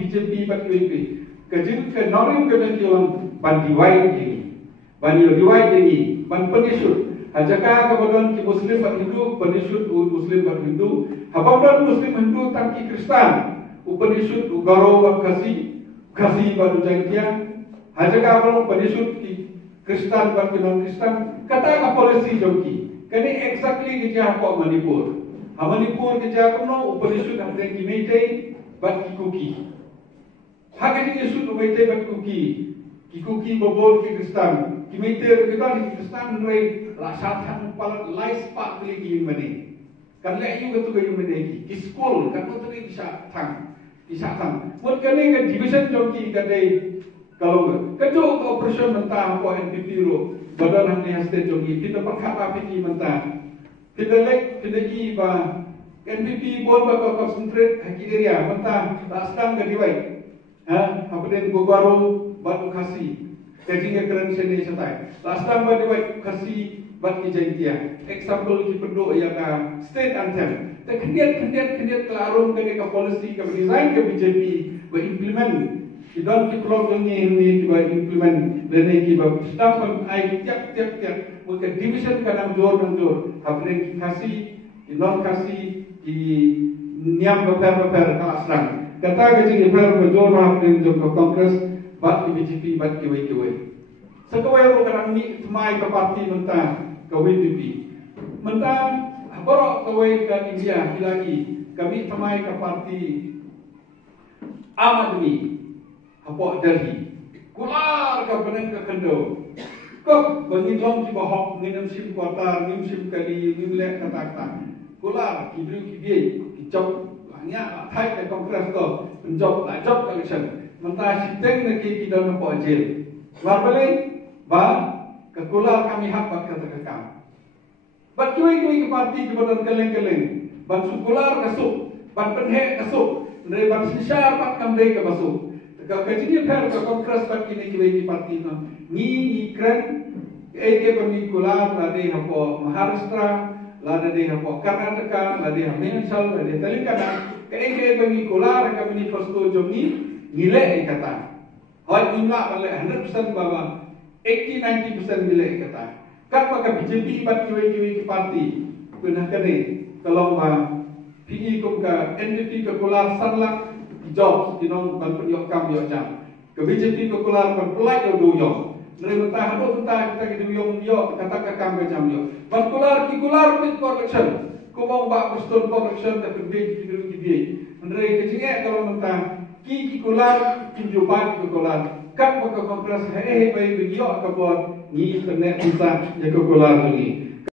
BJP bat KWP. Kejut ke norim ke dalam ban diwai ini. Ban diwai ini, ban penisut. Hajaka kemudian ki Muslim bat Hindu, penisut Muslim bat Hindu. Hababdan Muslim Hindu tangki Kristen. Upenisut ugaro bat kasih bat ujangkia. Hajaka belum penisut ki Kristen bat non Kristen. Kata ka polisi joki. Kani exactly kerja apa Manipur. Manipur kerja kono upenisut hamdeng ki meitei bat ki kuki. Hak ini sud meitei bat kuki. Ki kuki bobol ki Kristen. Ki meitei kita ki Kristen rei rasatan palat lais pak beli ki mani. Kan lek yu ketu ki mani ki school kan tu ni bisa tang. Bisa tang. Mut kani ke division joki kadai kalau kejo operation mentah apa NPP ro. Badan hanya state jogi kita perkata fikir mentah kita lek kita ki ba NPP bol ba concentrate haki area mentah rastang ke diwai apa den gogaro batu kasi kajing keren sini setai rastang ba diwai kasi bat ki jengtia example ki pedo ya ka state anthem te kendiat kelarung ke policy ke design ke BJP ba implement Kita program ini kita implement dan kita staff ai tiap mungkin division kadang jor, habis kasih, non kasih di niam beper kelas rang. Kata kerja beper berjor habis jom kongres bat BJP bat kiwai. Sekawai orang kadang ni semai ke parti mentah ke BJP. Mentah borok kawai ke India lagi kami semai ke parti Aam Aadmi. Apa Delhi kular ka benen ka kendo kok bani long ki bahok nginem sim kota ngim sim kali ngim lek kata kular ki bru ki bi ki chok lanya thai ka kongres ko penjok la job election mentah siteng ne ki don po jil war bale ba ka kular kami hak bat kata kam bat kui ki parti ki bodan keleng ban kular ka sup ban penhe ka sup ne ban sisar pat kam dei ka basuk Kajini per ke kongres bat kini kiwai parti no ni kren eke pemikular lade hapo Maharashtra lade hapo Karnataka lade Himachal lade Telangana eke pemikular ke manifesto jomi nilai kata hoi jumlah balik 100% bahwa 80-90% nilai kata kat maka BJP bat kiwai parti punah kene tolong ba PE kum ka NDP ke kular sanlak job dinong ban penyok kam yo jam ke BJP ke kular ban pelai yo doyong dari mentah kita doyong yo kata ka kam ke jam yo ban kular ki kular with correction ko bang ba stone correction da pergi di dia dari kecingnya kalau mentah ki kular kinjo ba ki kular kan ko kongres bai yo ka bo ni internet bisa ya ke kular ni